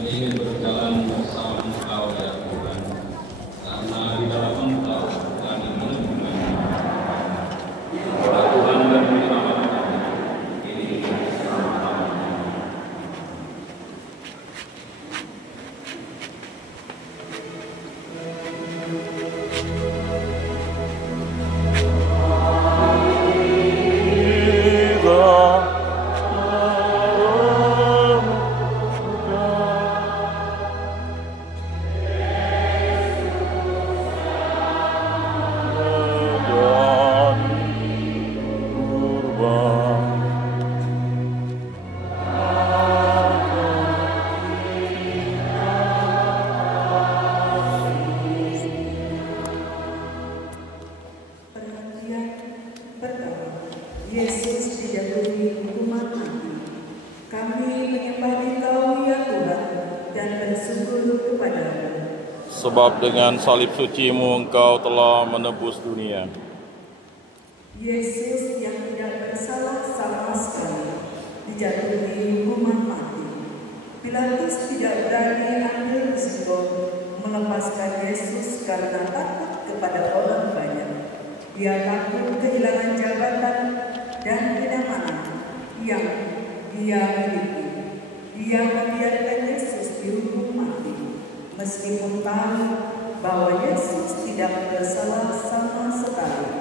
Kami ingin berjalan bersama Engkau ya Tuhan, karena di dalam Engkau kami menemukan bahwa Tuhan dan bersama kami ini sama-sama. Yesus dijatuhi hukuman mati. Kami menyembah Engkau ya Tuhan dan bersyukur kepada-Mu. Sebab dengan salib suci-Mu Engkau telah menebus dunia. Yesus yang tidak bersalah sama sekali dijatuhi hukuman mati. Pilatus tidak berani ambil risiko melepaskan Yesus karena takut kepada orang banyak. Dia takut kehilangan jabatan dan kenyamanan yang dia miliki. Dia membiarkan Yesus dihukum mati, meskipun tahu bahwa Yesus tidak bersalah sama sekali.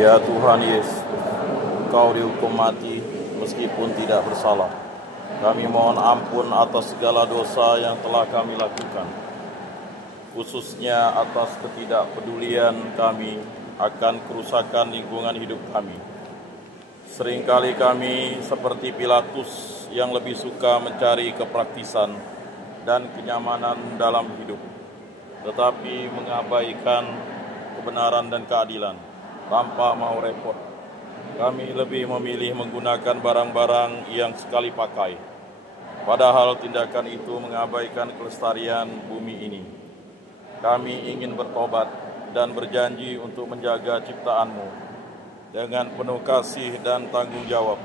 Ya Tuhan Yesus, Engkau dihukum mati meskipun tidak bersalah. Kami mohon ampun atas segala dosa yang telah kami lakukan, khususnya atas ketidakpedulian kami akan kerusakan lingkungan hidup kami. Seringkali kami seperti Pilatus yang lebih suka mencari kepraktisan dan kenyamanan dalam hidup, tetapi mengabaikan kebenaran dan keadilan tanpa mau repot. Kami lebih memilih menggunakan barang-barang yang sekali pakai, padahal tindakan itu mengabaikan kelestarian bumi ini. Kami ingin bertobat dan berjanji untuk menjaga ciptaan-Mu dengan penuh kasih dan tanggung jawab.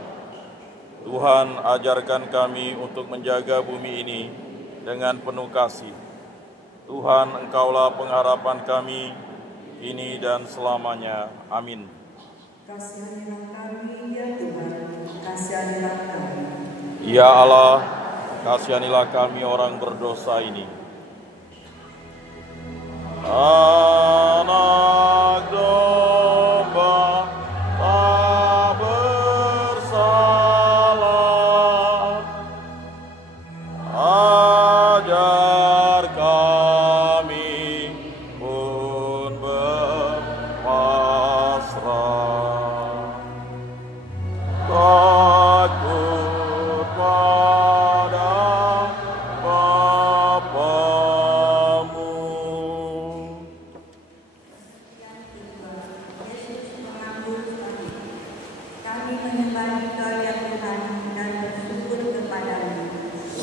Tuhan, ajarkan kami untuk menjaga bumi ini dengan penuh kasih. Tuhan, Engkaulah pengharapan kami, kini dan selamanya. Amin. Kasihanilah kami ya Tuhan, kasihanilah kami. Ya Allah, kasihanilah kami orang berdosa ini. Anak domba tak bersalah, ajar kami pun berpasrah, takut pada Bapa-Mu.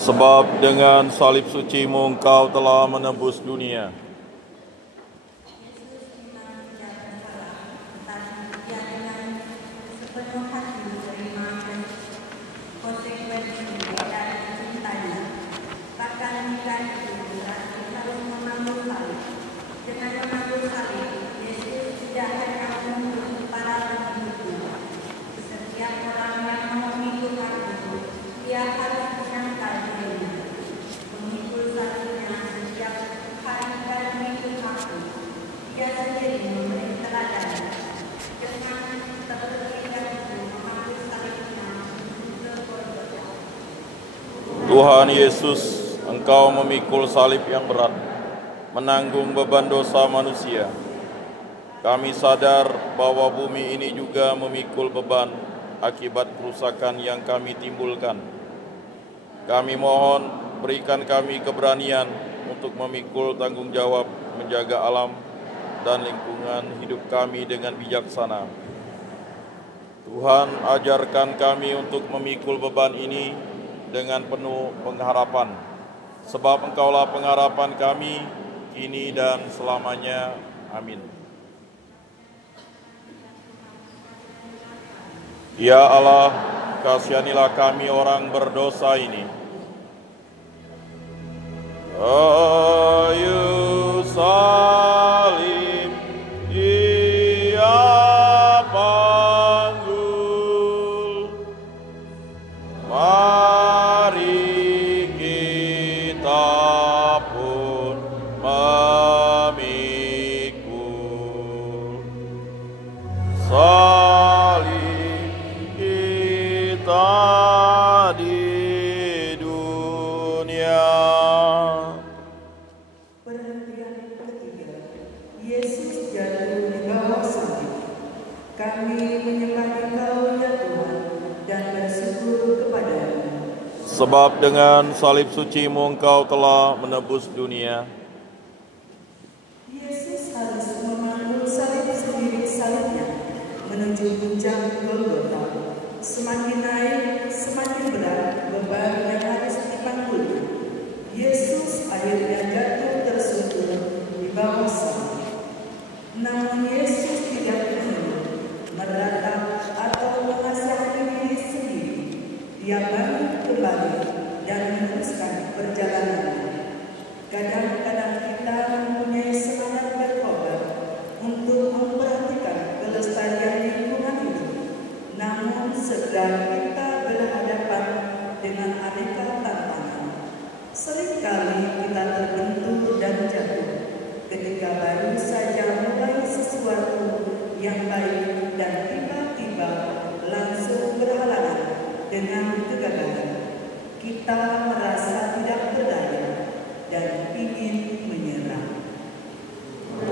Sebab dengan salib suci-Mu Engkau telah menebus dunia. Tuhan Yesus, Engkau memikul salib yang berat, menanggung beban dosa manusia. Kami sadar bahwa bumi ini juga memikul beban akibat kerusakan yang kami timbulkan. Kami mohon berikan kami keberanian untuk memikul tanggung jawab menjaga alam dan lingkungan hidup kami dengan bijaksana. Tuhan, ajarkan kami untuk memikul beban ini dengan penuh pengharapan, sebab Engkaulah pengharapan kami, kini dan selamanya. Amin. Ya Allah, kasihanilah kami orang berdosa ini. Kayu salib Dia panggul, mari kita pun memikul salib kita di dunia. Perhentian ketiga, Yesus jatuh di bawah salib. Kami menyembah Engkau ya Tuhan dan bersyukur kepada-Mu. Sebab dengan salib suci-Mu Engkau telah menebus dunia. Yesus harus memanggul salib sendiri salibnya menuju puncak Golgota. Semakin naik, semakin berat beban yang harus dipanggulnya. Yesus akhirnya jatuh tersungkur di bawah salib. Namun Yesus tidak mengeluh, meratap atau mengasihani diri sendiri. Dia bangun kembali dan meneruskan perjalanannya. Kadang-kadang kita mempunyai semangat berkorban untuk memperhatikan kelestarian lingkungan itu. Namun segera kita berhadapan dengan aneka tantangan. Seringkali kita terbentur dan jatuh ketika baru saja mulai sesuatu yang baik dan tiba-tiba langsung berhalangan dengan kegagalan. Kita merasa tidak berdaya dan ingin menyerah.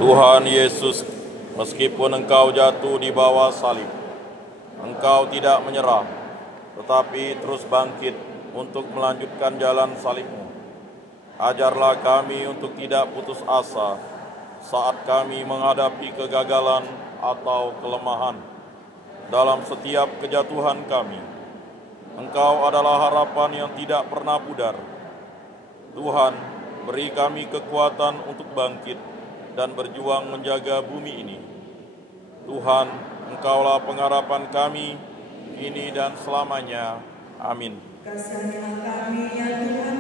Tuhan Yesus, meskipun Engkau jatuh di bawah salib, Engkau tidak menyerah, tetapi terus bangkit untuk melanjutkan jalan salib-Mu. Ajarlah kami untuk tidak putus asa saat kami menghadapi kegagalan atau kelemahan dalam setiap kejatuhan kami. Engkau adalah harapan yang tidak pernah pudar. Tuhan, beri kami kekuatan untuk bangkit dan berjuang menjaga bumi ini. Tuhan, Engkaulah pengharapan kami, kini dan selamanya. Amin. Kasihanilah kami ya Tuhan,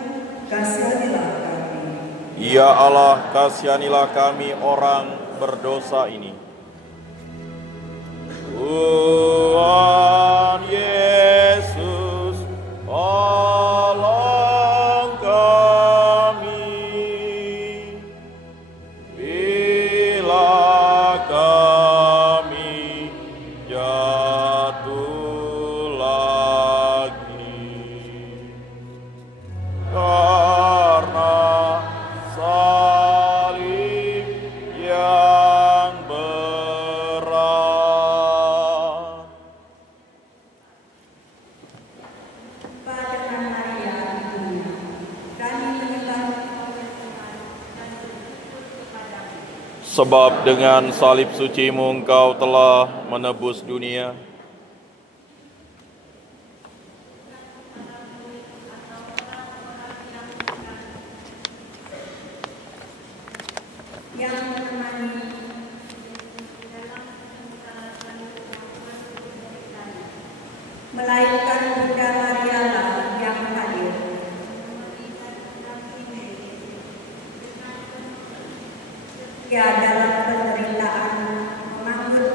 kasihanilah kami. Ya Allah, kasihanilah kami orang berdosa ini. Tuhan Yesus, tolong kami bila kami jatuh lagi, karena salib yang berat. Pada Maria Ibunya, kami menyembah dan bersyukur kepada-Mu. Sebab dengan salib suci-Mu Engkau telah menebus dunia. Yang menemani melainkan Bunda Maria lah yang hadir. Ya dalam penderitaan memanggil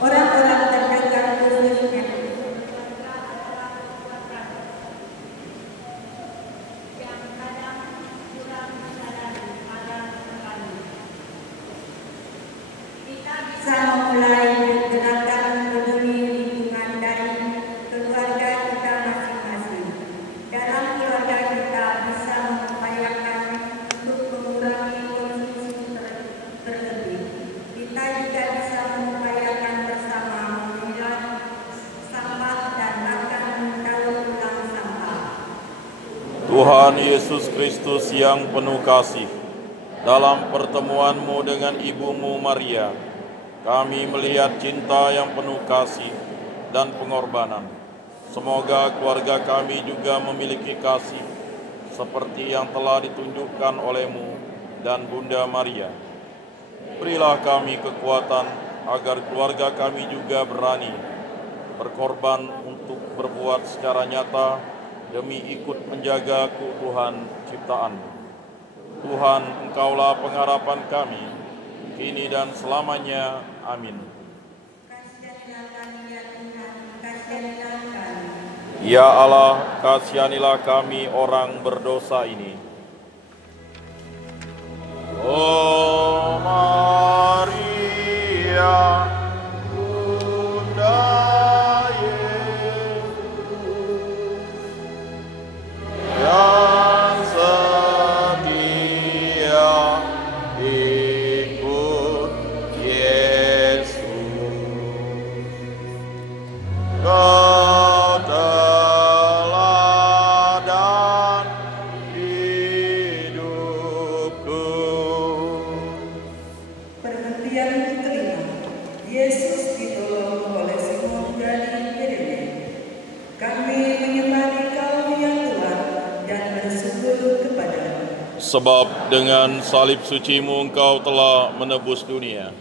orang-orang terdekat khususnya yang kadang kurang menyadari pada kembali. Kita bisa memulai gerakan peduli lingkungan dari keluarga kita masing-masing. Dalam keluarga kita bisa mengupayakan untuk mengurangi konsumsi berlebih. Kita juga bisa mengupayakan bersama memilah sampah dan bahkan mendaur ulang sampah. Tuhan Yesus Kristus yang penuh kasih, dalam pertemuan-Mu dengan Ibu-Mu Maria, kami melihat cinta yang penuh kasih dan pengorbanan. Semoga keluarga kami juga memiliki kasih seperti yang telah ditunjukkan olehmu dan Bunda Maria. Berilah kami kekuatan agar keluarga kami juga berani berkorban untuk berbuat secara nyata demi ikut menjaga keutuhan ciptaan. Tuhan, Engkaulah pengharapan kami, kini dan selamanya. Amin. Ya Allah, kasihanilah kami orang berdosa ini. Oh Maria, Bunda yang setia ikut Yesus, Kau teladan hidupku. Perhentian kelima, Yesus ditolong oleh Simon dari Kirene. Kami menyembah Engkau ya Tuhan dan bersyukur kepada-Mu. Sebab dengan salib suci-Mu Engkau telah menebus dunia.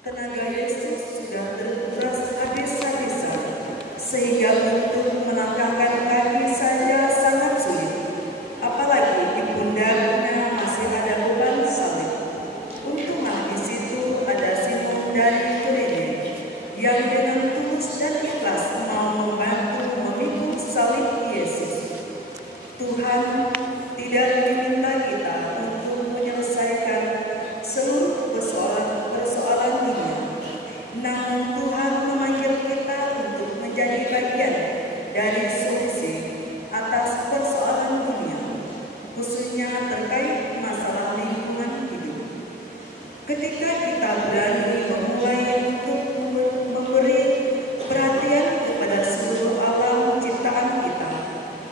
Tenaga Yesus sudah terkuras habis-habisan, sehingga untuk melangkahkan kaki saja sangat sulit. Apalagi di pundaknya masih ada beban salib. Untunglah di situ ada Simon dari Kirene yang dengan tulus dan ikhlas mau membantu memikul salib Yesus. Tuhan tidak meminta kita untuk menyelesaikan seluruh persoalan dunia. Namun Tuhan memanggil kita untuk menjadi bagian dari solusi atas persoalan dunia, khususnya terkait masalah lingkungan hidup. Ketika kita berani memulai untuk memberi perhatian kepada seluruh alam ciptaan kita,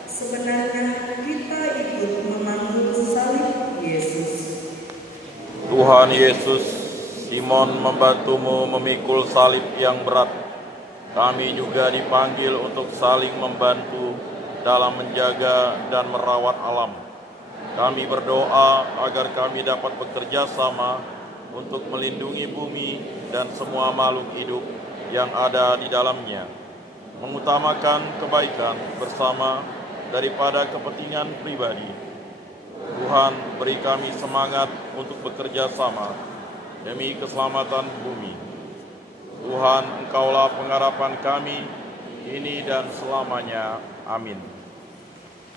sebenarnya kita ikut memanggul salib Yesus. Tuhan Yesus, Simon membantumu memikul salib yang berat. Kami juga dipanggil untuk saling membantu dalam menjaga dan merawat alam. Kami berdoa agar kami dapat bekerja sama untuk melindungi bumi dan semua makhluk hidup yang ada di dalamnya, mengutamakan kebaikan bersama daripada kepentingan pribadi. Tuhan, beri kami semangat untuk bekerja sama demi keselamatan bumi. Tuhan, Engkaulah pengharapan kami, kini dan selamanya. Amin.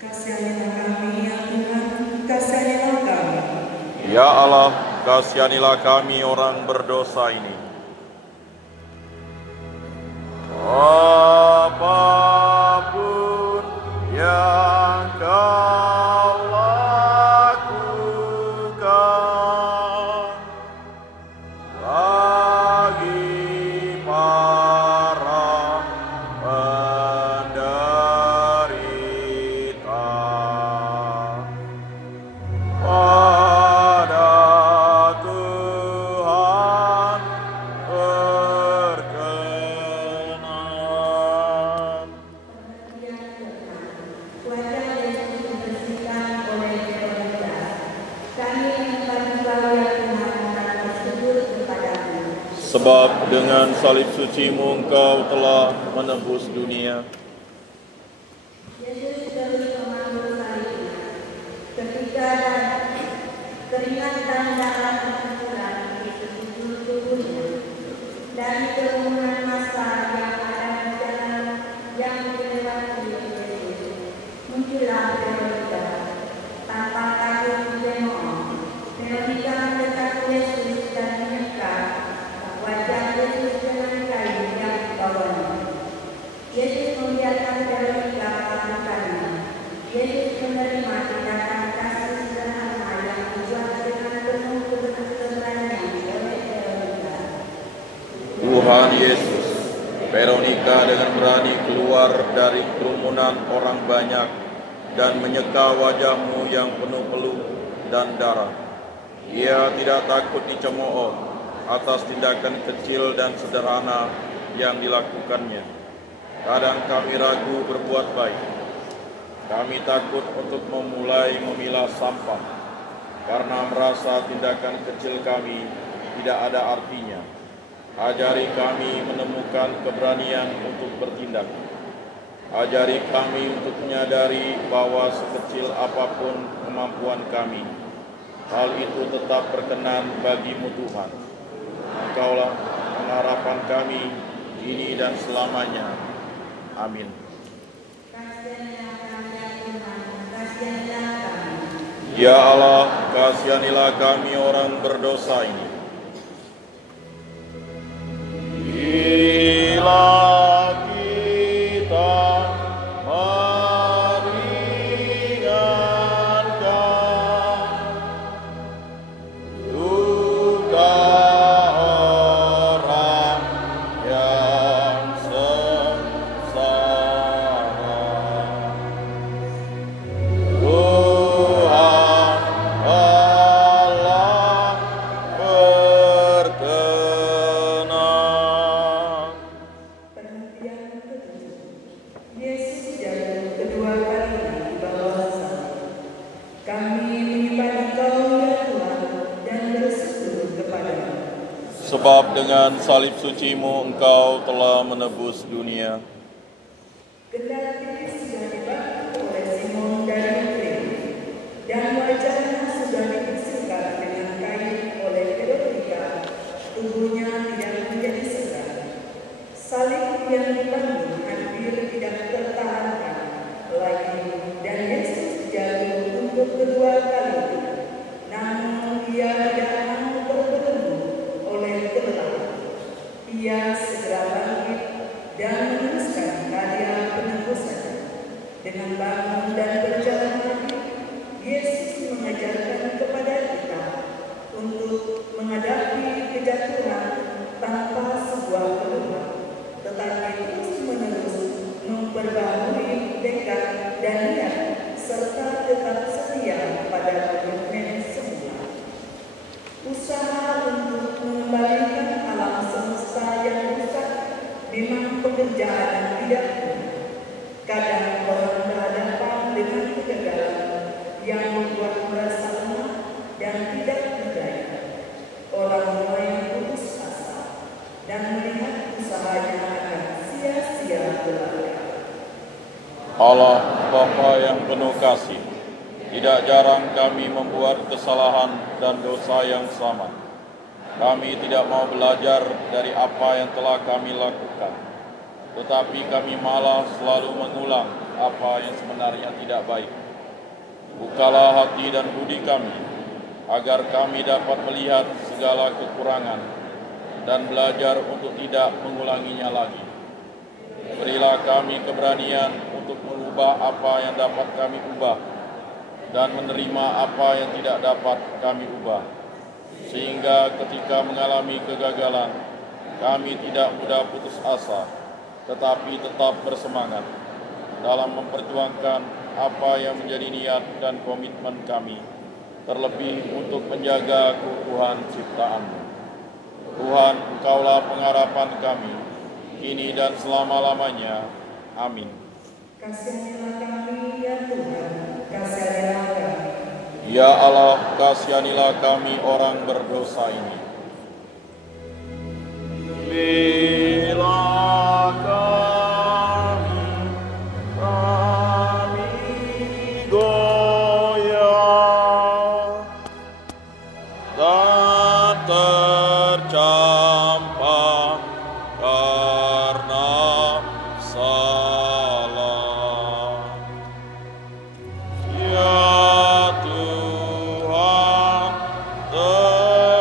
Kasihanilah kami ya Tuhan, kasihanilah kami. Ya Allah, kasihanilah kami orang berdosa ini. Apapun yang Kau lakukan bagi para penderita, pada Tuhan berkenan. Wajah Yesus dibersihkan oleh Veronica. Kami menyembah Engkau ya Tuhan dan bersyukur kepada-Mu. Sebab dengan salib suci-Mu Engkau telah menebus dunia. Yesus terus memanggul salibnya. Ketika keringat dan darah bercurah di sekujur tubuhnya, dari kerumunan massa yang ada di jalan yang dilewati Yesus, muncullah Veronica. Tanpa takut dicemooh, Veronica mendekat Yesus dan menyekat wajah Yesus dengan kain yang dibawanya. Yesus membiarkan Veronica melakukannya. Yesus menerima tindakan kasih sederhana yang dibuat dengan penuh keberanian oleh Veronica. Tuhan Yesus, Veronica dengan berani keluar dari kerumunan orang banyak dan menyeka wajah-Mu yang penuh peluh dan darah. Ia tidak takut dicemooh atas tindakan kecil dan sederhana yang dilakukannya. Kadang kami ragu berbuat baik, Kami takut untuk memulai memilah sampah karena merasa tindakan kecil kami tidak ada artinya. Ajari kami menemukan keberanian untuk bertindak. Ajari kami untuk menyadari bahwa sekecil apapun kemampuan kami, hal itu tetap berkenan bagimu Tuhan. Engkaulah pengharapan kami kini dan selamanya. Amin. Ya Allah, kasihanilah kami orang berdosa ini. Bila kita meringankan duka orang yang sengsara, Tuhan Allah berkenan. Penantian ke-7. Yesus jatuh kedua kali di bawah salib. Kami menyembah Engkau ya Tuhan dan bersyukur kepadamu. Sebab dengan salib suci-Mu Engkau telah menebus dunia. Kendati sudah dibantu oleh Simon dari Kurene, dan wajahnya sudah dibersihkan dengan kain oleh Veronika, tubuhnya tidak menjadi segar. Salib yang dibangun hampir tidak tertahankan lagi, dan Yesus jatuh untuk kedua kalinya. Namun ia tidak mau terbelenggu oleh kelelahan. Ia segera bangkit dan meneruskan karya penebusannya. Dengan bangun dan berjalan lagi, Yesus mengajarkan kepada kita untuk menghadapi kejatuhan tanpa sebuah keluhan, tetapi terus-menerus memperbaharui tekad dan niat serta tetap setia pada komitmen semula. Usaha untuk mengembalikan alam semesta yang rusak memang pekerjaan yang tidak mudah. Kadang orang berhadapan dengan kegagalan yang membuat merasa lemah dan tidak berdaya. Orang mulai putus asa dan melihat usahanya akan sia-sia belaka. Allah Bapa yang penuh kasih, tidak jarang kami membuat kesalahan dan dosa yang sama. Kami tidak mau belajar dari apa yang telah kami lakukan, tetapi kami malah selalu mengulang apa yang sebenarnya tidak baik. Bukalah hati dan budi kami, agar kami dapat melihat segala kekurangan dan belajar untuk tidak mengulanginya lagi. Berilah kami keberanian untuk mengubah apa yang dapat kami ubah dan menerima apa yang tidak dapat kami ubah, sehingga ketika mengalami kegagalan, kami tidak mudah putus asa, tetapi tetap bersemangat dalam memperjuangkan apa yang menjadi niat dan komitmen kami, terlebih untuk menjaga keutuhan ciptaan-Mu. Tuhan, Engkaulah pengharapan kami, kini dan selama-lamanya. Amin. Kasihanilah kami ya Tuhan, kasihanilah kami. Ya Allah, kasihanilah kami orang berdosa ini. Bila kami goyah dan tercampak karena salah, ya Tuhan, tegakkanlah.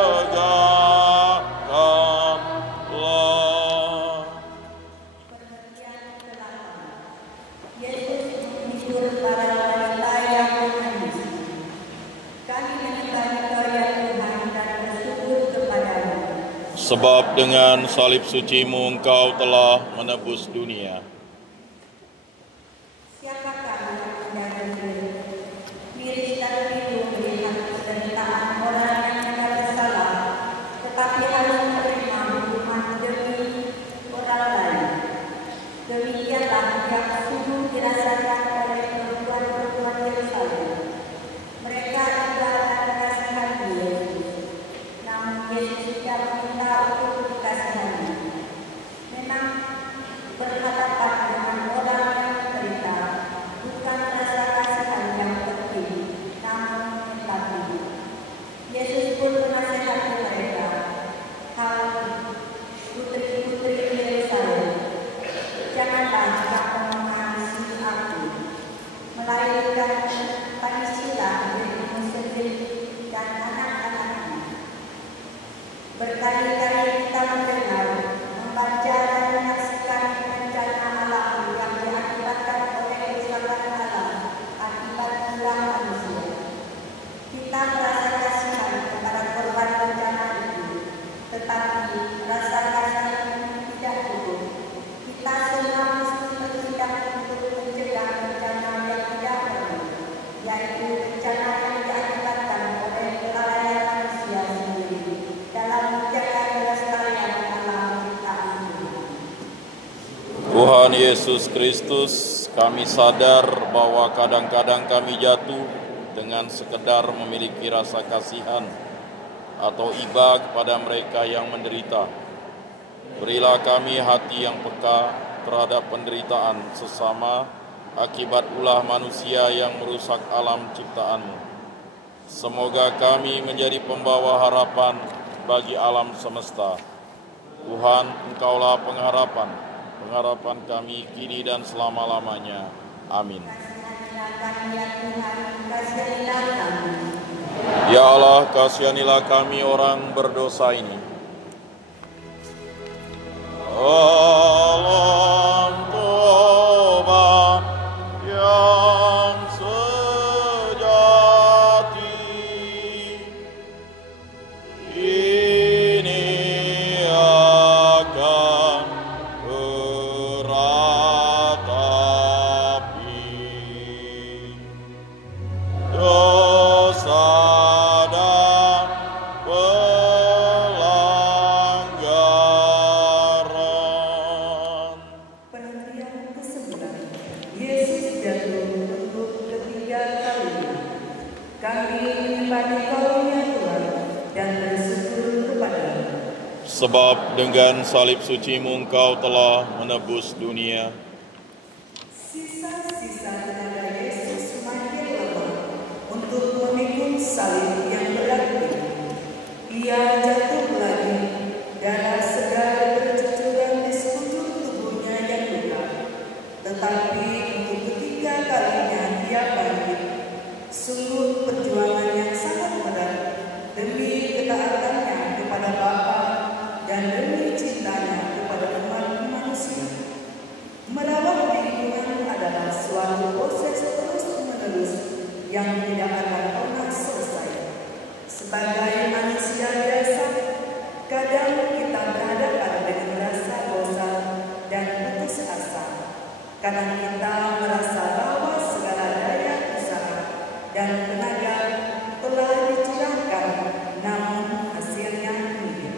Yesus menghibur para wanita yang menangis. Kami menyembah Engkau ya Tuhan dan bersyukur kepadamu. Sebab dengan salib suci-Mu Engkau telah menebus dunia. Siapakah yang hendak diri? Miris dan pilu melihat penderitaan orang yang tidak bersalah, tetapi harus menerima hukuman demi orang lain. Demikianlah yang sungguh dirasakan oleh perempuan Tuhanlah yang mengasihi aku, melahirkan Pancasila dirimu sendiri dan anak-anaknya. Berkali-kali kita mendengar, membaca dan menyaksikan bencana alam yang diakibatkan oleh kecelakaan alam akibat ulah manusia. Kita merasa kasihan kepada korban bencana itu, tetapi rasa kasihan itu tidak cukup. Kita semua mesti bertindak untuk mencegah bencana yang tidak perlu, yaitu bencana yang diakibatkan oleh kelalaian manusia sendiri dalam menjaga kelestarian alam ciptaan Tuhan. Tuhan Yesus Kristus, kami sadar bahwa kadang-kadang kami jatuh dengan sekedar memiliki rasa kasihan atau iba kepada mereka yang menderita. Berilah kami hati yang peka terhadap penderitaan sesama akibat ulah manusia yang merusak alam ciptaan-Mu. Semoga kami menjadi pembawa harapan bagi alam semesta. Tuhan, Engkaulah pengharapan kami kini dan selama-lamanya. Amin. Ya Allah, kasihanilah kami orang berdosa ini. Alam tobat yang sejati ini akan meratapi dosa dan pelanggaran. Perhatian ke-9. Yesus jatuh untuk ketiga kalinya. Kami menyembah Engkau-Nya Tuhan dan bersyukur kepada-Mu. Sebab dengan salib suci-Mu Engkau telah menebus dunia. Sisa-sisa tenaga Yesus semakin lemah untuk memikul salib yang berat ini. Ia jatuh lagi, darah segar bercucuran di sekujur tubuhnya yang luka. Tetapi untuk ketiga kalinya ia bangkit. Sungguh perjuangan yang sangat berat demi ketaatannya kepada Bapa dan demi cintanya kepada umat manusia. Merawat lingkungan adalah suatu proses terus-menerus yang tidak akan pernah selesai. Sebagai manusia biasa, kadang kita berhadapan dengan rasa bosan dan putus asa. Karena kita merasa bahwa segala daya usaha dan tenaga telah dicurahkan, namun hasilnya minim.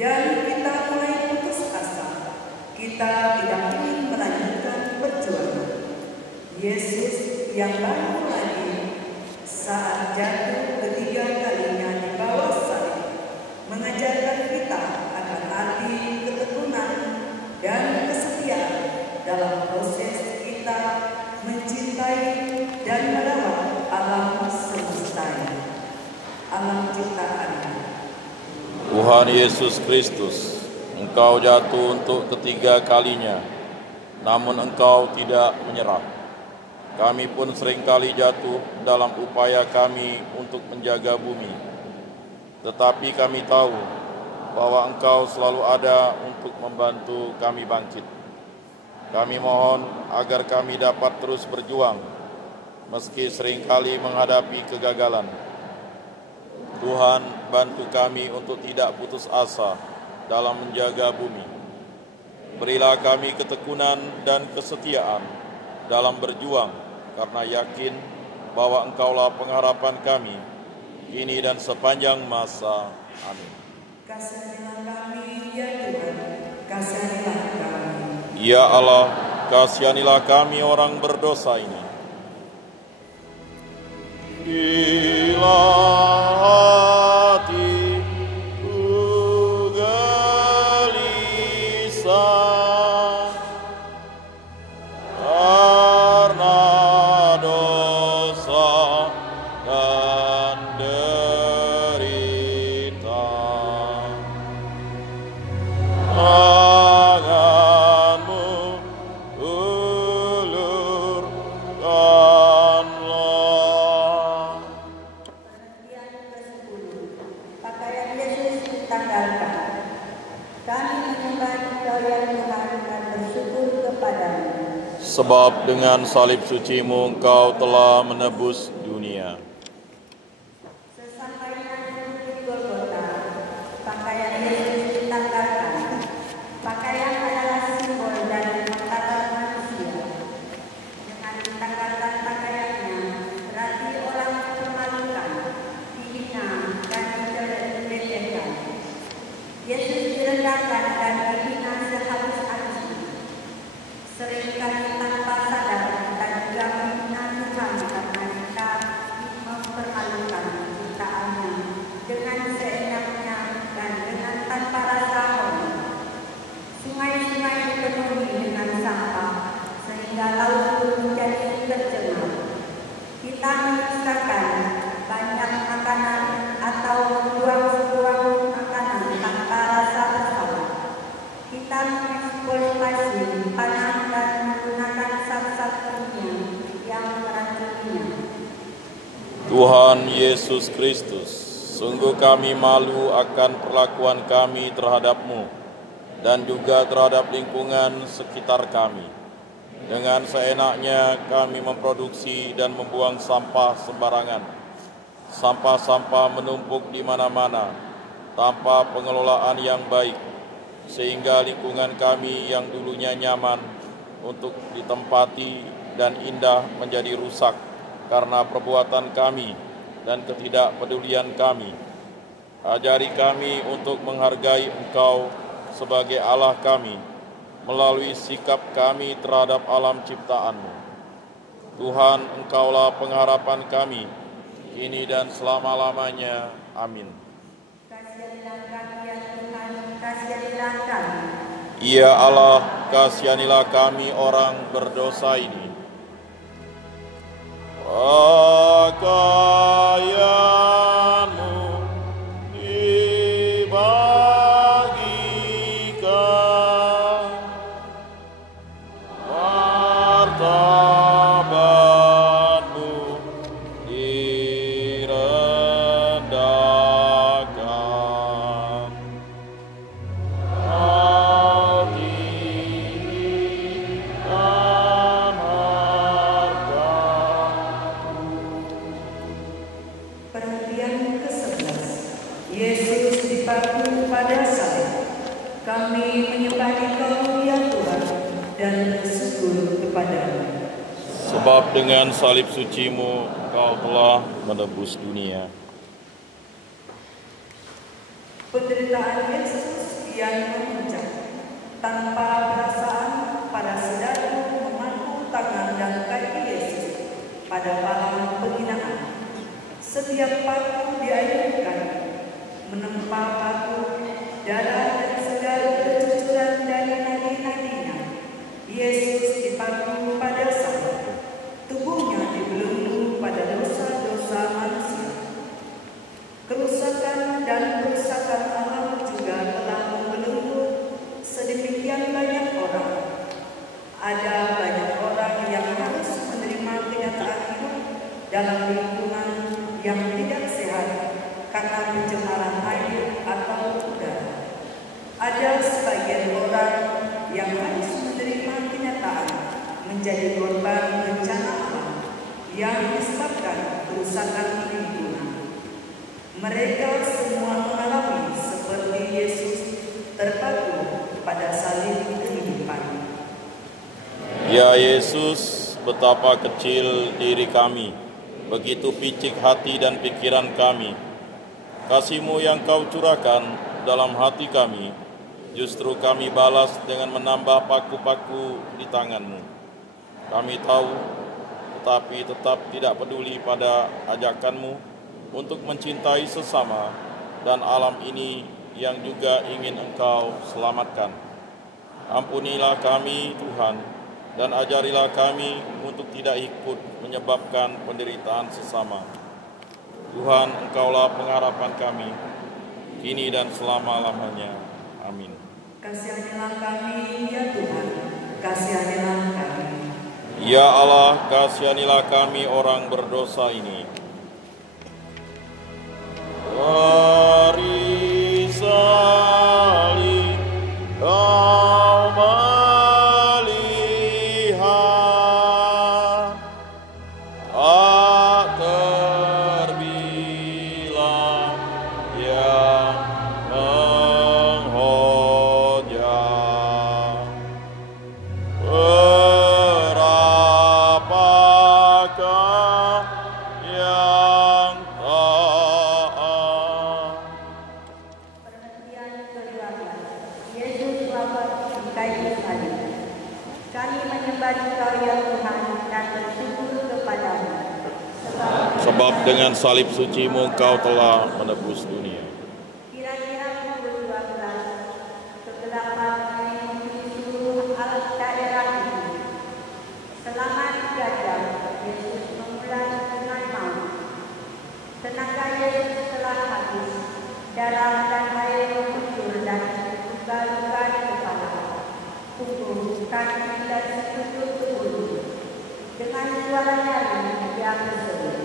Dan kita mulai putus asa. Kita tidak ingin melanjutkan perjuangan. Yesus yang bangun lagi saat jatuh ketiga kalinya di bawah salib mengajarkan kita akan hati ketekunan dan kesetiaan dalam proses kita mencintai dan merawat alam semesta, alam ciptaan. Tuhan Yesus Kristus, Engkau jatuh untuk ketiga kalinya, namun Engkau tidak menyerah. Kami pun seringkali jatuh dalam upaya kami untuk menjaga bumi. Tetapi kami tahu bahwa Engkau selalu ada untuk membantu kami bangkit. Kami mohon agar kami dapat terus berjuang, meski seringkali menghadapi kegagalan. Tuhan, bantu kami untuk tidak putus asa dalam menjaga bumi. Berilah kami ketekunan dan kesetiaan dalam berjuang, karena yakin bahwa Engkaulah pengharapan kami, kini dan sepanjang masa. Amin. Kasihanilah kami, ya Tuhan, kasihanilah kami. Ya Allah, kasihanilah kami orang berdosa ini. Bila hatiku gelisah karena dosa dan derita, tangan-Mu Sebab dengan salib suci-Mu Engkau telah menebus dunia. Sesampainya di Golgota, pakaian Yesus ditanggalkan. Pakaian adalah simbol dari martabat manusia. Dengan ditanggalkan pakaiannya, berarti orang dipermalukan, dihina, dan dilecehkan. Yesus direndahkan dan dihina sehabis-habisnya. Seringkali tanpa sadar kita juga menghina Tuhan karena kita mempermalukan ciptaannya dengan seenaknya dan dengan tanpa rasa hormat. Sungai-sungai dipenuhi dengan sampah sehingga laut pun menjadi tercemar. Kita menyisakan banyak makanan atau membuang-buang makanan tanpa rasa bersalah. Kita mengeksploitasi tanah dan menggunakan zat-zat kimia yang meracuninya. Tuhan Yesus Kristus, sungguh kami malu akan perlakuan kami terhadap-Mu dan juga terhadap lingkungan sekitar kami. Dengan seenaknya kami memproduksi dan membuang sampah sembarangan. Sampah-sampah menumpuk di mana-mana tanpa pengelolaan yang baik, sehingga lingkungan kami yang dulunya nyaman untuk ditempati dan indah menjadi rusak karena perbuatan kami dan ketidakpedulian kami. Ajari kami untuk menghargai Engkau sebagai Allah kami melalui sikap kami terhadap alam ciptaan-Mu. Tuhan, Engkaulah pengharapan kami, kini dan selama-lamanya. Amin. Kasihanilah kami ya Tuhan, kasihanilah kami. Ya Allah, kasihanilah kami orang berdosa ini. Pakaian-Mu dibagikan, martabat-Mu direndahkan. Kau tinggikan harga. Perhentian ke-11. Yesus dipaku pada salib. Kami menyembah Engkau ya Tuhan dan bersyukur kepada-Mu. Sebab dengan salib suci-Mu Engkau telah menebus dunia. Penderitaan Yesus yang memuncak. Tanpa perasaan, para saudara memaku tangan dan kaki Yesus pada palang penghinaan. Setiap paku diayunkan, menempa paku, darah dan segala bercucuran dari nadi-nadinya. Yesus dipaku pada salib. Tubuhnya dibelenggu pada dosa-dosa manusia. Kerusakan dan kerusakan alam juga telah membelenggu sedemikian banyak orang. Ada banyak orang yang harus menerima kenyataan hidup dalam lingkungan yang tidak sehat karena pencemaran air atau udara. Ada sebagian orang yang harus menerima kenyataan menjadi korban bencana alam yang disebabkan kerusakan lingkungan. Mereka semua mengalami seperti Yesus terpaku pada salib kehidupan. Ya Yesus, betapa kecil diri kami, begitu picik hati dan pikiran kami. Kasih-Mu yang Kau curahkan dalam hati kami, justru kami balas dengan menambah paku-paku di tangan-Mu. Kami tahu, tetapi tetap tidak peduli pada ajakan-Mu untuk mencintai sesama dan alam ini yang juga ingin Engkau selamatkan. Ampunilah kami Tuhan, dan ajarilah kami untuk tidak ikut menyebabkan penderitaan sesama. Tuhan, Engkaulah pengharapan kami, kini dan selama-lamanya. Amin. Kasihanilah kami ya Tuhan, kasihanilah kami. Ya Allah, kasihanilah kami orang berdosa ini. Dari salib Kau melihat menyembah Engkau ya Tuhan dan bersyukur kepadamu. Sebab dengan salib suci-Mu Engkau telah menebus dunia. Kira-kira pukul 12, kegelapan meliputi seluruh alat daerah itu. Selama 3 jam, Yesus memulai dengan maut. Tenaga Yesus telah habis, darah dan air mengucur dari luka-luka di kepala, punggung, kaki, dan sekujur tubuh. Dengan suara nyaring, dia berseru,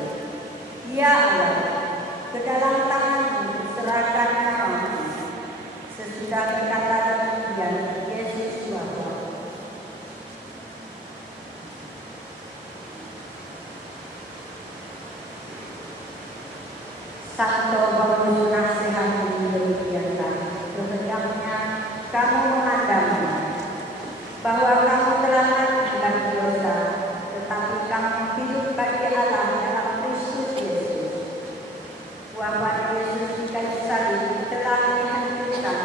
"Ya Allah, ke dalam tangan-Mu serahkan nyawaku." Sesudah berkata demikian, Yesus wafat. Sabdo Paulus nasihati demikianlah, kehendaknya kamu memandang bahwa kamu telah mati bagi dosa, tetapi kamu hidup bagi Allah dalam Kristus Yesus. Wafat Yesus di kayu salib telah menghancurkan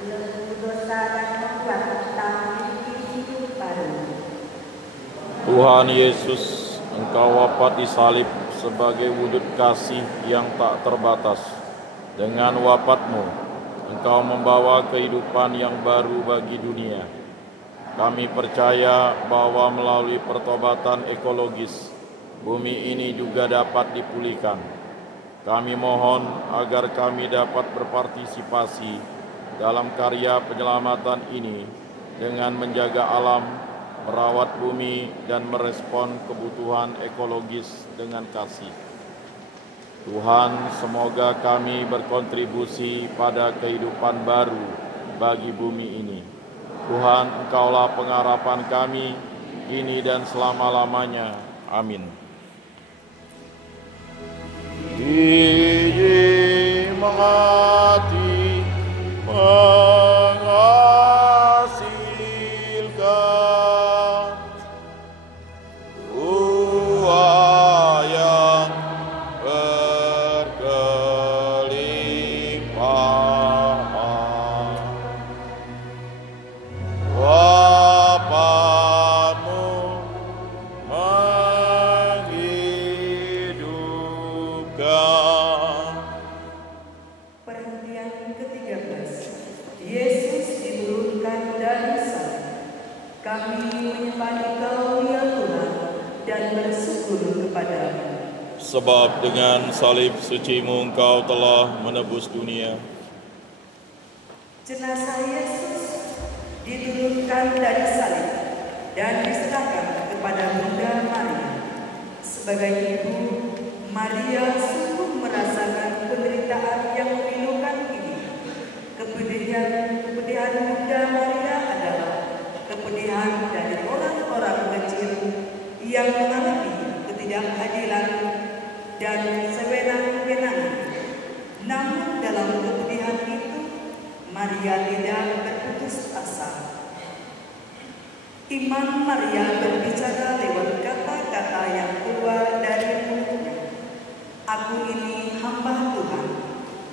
belenggu dosa dan membuat kita memiliki hidup baru. Tuhan Yesus, Engkau wafat di salib sebagai wujud kasih yang tak terbatas. Dengan wafat-Mu, Engkau membawa kehidupan yang baru bagi dunia. Kami percaya bahwa melalui pertobatan ekologis, bumi ini juga dapat dipulihkan. Kami mohon agar kami dapat berpartisipasi dalam karya penyelamatan ini dengan menjaga alam, merawat bumi, dan merespon kebutuhan ekologis dengan kasih. Tuhan, semoga kami berkontribusi pada kehidupan baru bagi bumi ini. Tuhan, Engkaulah pengharapan kami, kini dan selama-lamanya. Amin. Gigi mati menghasilkan buah yang berkelimpahan. Wafatmu menghidupkan. Perhentian ke-13. Yesus diturunkan dari salib. Kami menyembah Engkau ya Tuhan dan bersyukur kepadamu. Sebab dengan salib suci-Mu Engkau telah menebus dunia. Jenazah Yesus diturunkan dari salib dan diserahkan kepada Bunda Maria. Sebagai ibu, Maria sungguh merasakan penderitaan yang memilukan ini. Kepedihan Bunda Maria adalah kepedihan dari orang-orang kecil yang mengalami ketidakadilan dan sewenang-wenangan. Namun dalam kepedihan itu, Maria tidak berputus asa. Iman Maria berbicara lewat kata-kata yang keluar dari mulutnya. "Aku ini hamba Tuhan,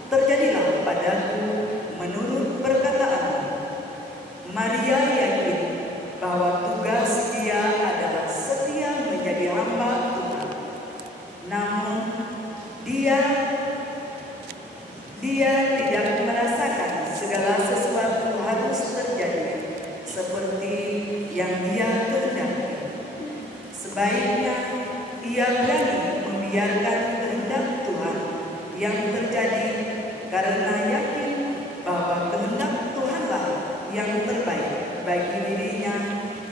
terjadilah padaku menurut perkataan." Maria yakin bahwa tugas dia adalah setia menjadi hamba Tuhan. Namun dia tidak merasakan segala sesuatu harus terjadi seperti yang dia kehendaki. Sebaiknya ia berani membiarkan kehendak Tuhan yang terjadi karena yakin bahwa kehendak Tuhanlah yang terbaik bagi dirinya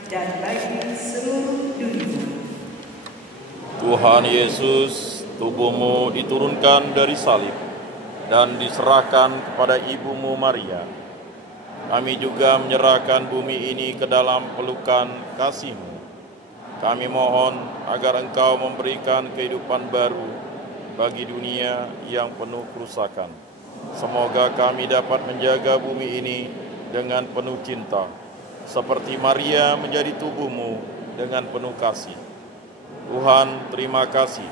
dan bagi seluruh dunia. Tuhan Yesus, tubuh-Mu diturunkan dari salib dan diserahkan kepada Ibu-Mu Maria. Kami juga menyerahkan bumi ini ke dalam pelukan kasih-Mu. Kami mohon agar Engkau memberikan kehidupan baru bagi dunia yang penuh kerusakan. Semoga kami dapat menjaga bumi ini dengan penuh cinta, seperti Maria menjadi tubuh-Mu dengan penuh kasih. Tuhan, terima kasih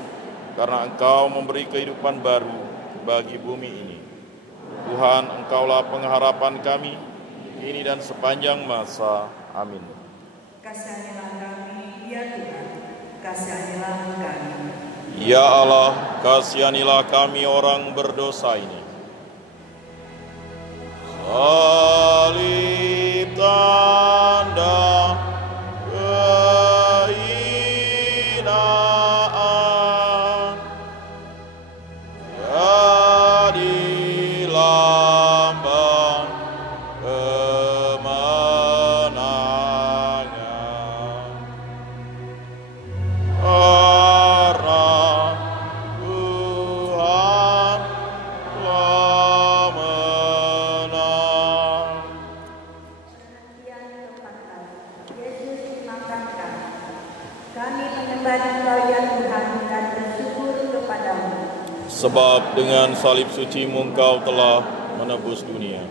karena Engkau memberi kehidupan baru bagi bumi ini. Tuhan, Engkaulah pengharapan kami, kini dan sepanjang masa. Amin. Kasihanilah kasihanilah kami. Ya Allah, kasihanilah kami orang berdosa ini. Salib tanda kehinaan, jadi lambang kemenangan. Karena Tuhan telah menang. Senantiasa kepakar, Yesus dimakamkan. Kami menyembah Engkau ya Tuhan dan bersyukur kepadamu. Sebab dengan salib suci-Mu Engkau telah menebus dunia.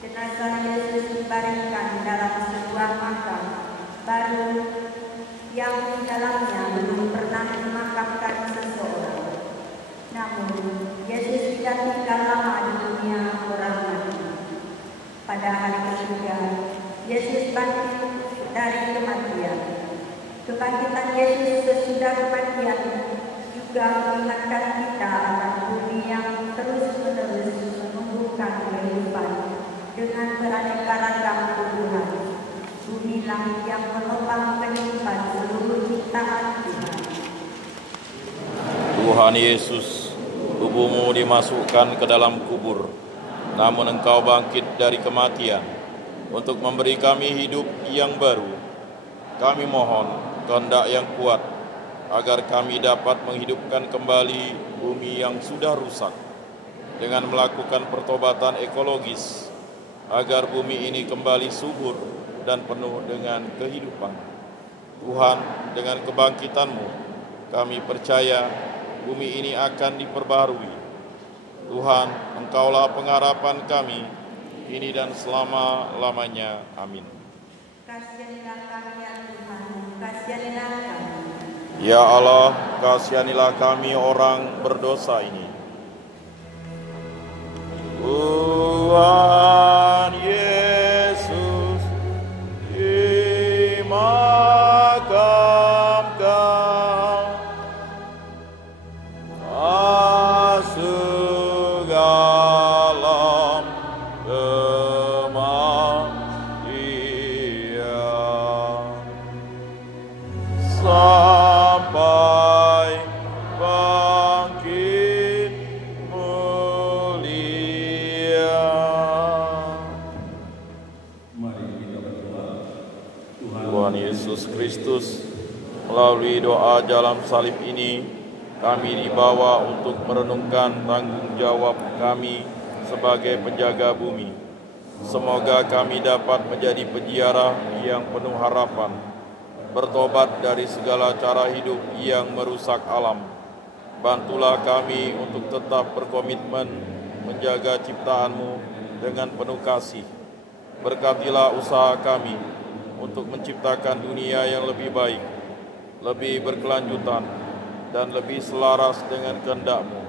Jenazah Yesus dibaringkan dalam sebuah makam baru yang di dalamnya belum pernah dimakamkan seseorang. Namun, Yesus tidak tinggal lama di dunia orang mati. Pada hari ketiga, Yesus bangkit dari kematian. Kebangkitan Yesus sesudah kematian juga mengingatkan kita akan bumi yang terus-menerus menumbuhkan kehidupan dengan beraneka ragam tumbuhan. Bumi langit yang menopang kehidupan seluruh ciptaan Tuhan. Tuhan Yesus, tubuh-Mu dimasukkan ke dalam kubur, namun Engkau bangkit dari kematian untuk memberi kami hidup yang baru. Kami mohon kehendak yang kuat agar kami dapat menghidupkan kembali bumi yang sudah rusak dengan melakukan pertobatan ekologis, agar bumi ini kembali subur dan penuh dengan kehidupan. Tuhan, dengan kebangkitan-Mu, kami percaya bumi ini akan diperbarui. Tuhan, Engkaulah pengharapan kami, kini dan selama-lamanya. Amin. Kasihanilah kami ya Tuhan, kasihanilah kami. Ya Allah, kasihanilah kami orang berdosa ini. Tuhan Yesus dimakamkan, masuk dalam kematian, sampai bangkit mulia. Mari kita berdoa. Tuhan Yesus Kristus, melalui doa dalam salib ini, kami dibawa untuk merenungkan tanggung jawab kami sebagai penjaga bumi. Semoga kami dapat menjadi peziarah yang penuh harapan, bertobat dari segala cara hidup yang merusak alam. Bantulah kami untuk tetap berkomitmen menjaga ciptaan-Mu dengan penuh kasih. Berkatilah usaha kami untuk menciptakan dunia yang lebih baik, lebih berkelanjutan, dan lebih selaras dengan kehendak-Mu.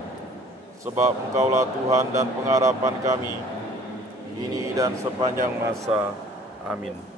Sebab Engkaulah Tuhan dan pengharapan kami, kini dan sepanjang masa. Amin.